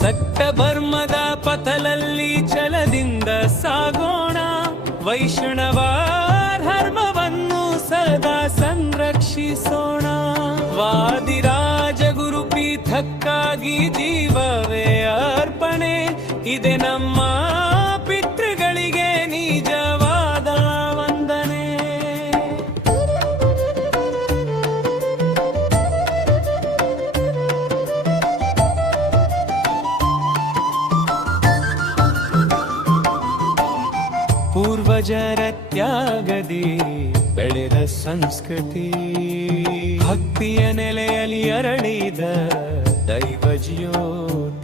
ಸತ್ಯಧರ್ಮದ ಪಥದಲ್ಲಿ ಛಲದಿಂದ ಸಾಗೋಣ. ವೈಷ್ಣವ ಧರ್ಮವನ್ನು ಸದಾ ಸಂರಕ್ಷಿಸೋಣ. ವಾದಿರಾಜ ಗುರು ಪೀಠಕ್ಕಾಗಿ ಜೀವವೇ ಅರ್ಪಣೆ. ಇದೆ ನಮ್ಮ ಪಿತೃಗಳಿಗೆ ನಿಜವಾದ ವಂದನೆ. ಪೂರ್ವಜರ ತ್ಯಾಗದಿ ಬೆಳೆದ ಸಂಸ್ಕೃತಿ, ಭಕ್ತಿಯ ನೆಲೆಯಲ್ಲಿ ಅರಳಿದ ದೈವ ಜ್ಯೋತಿ.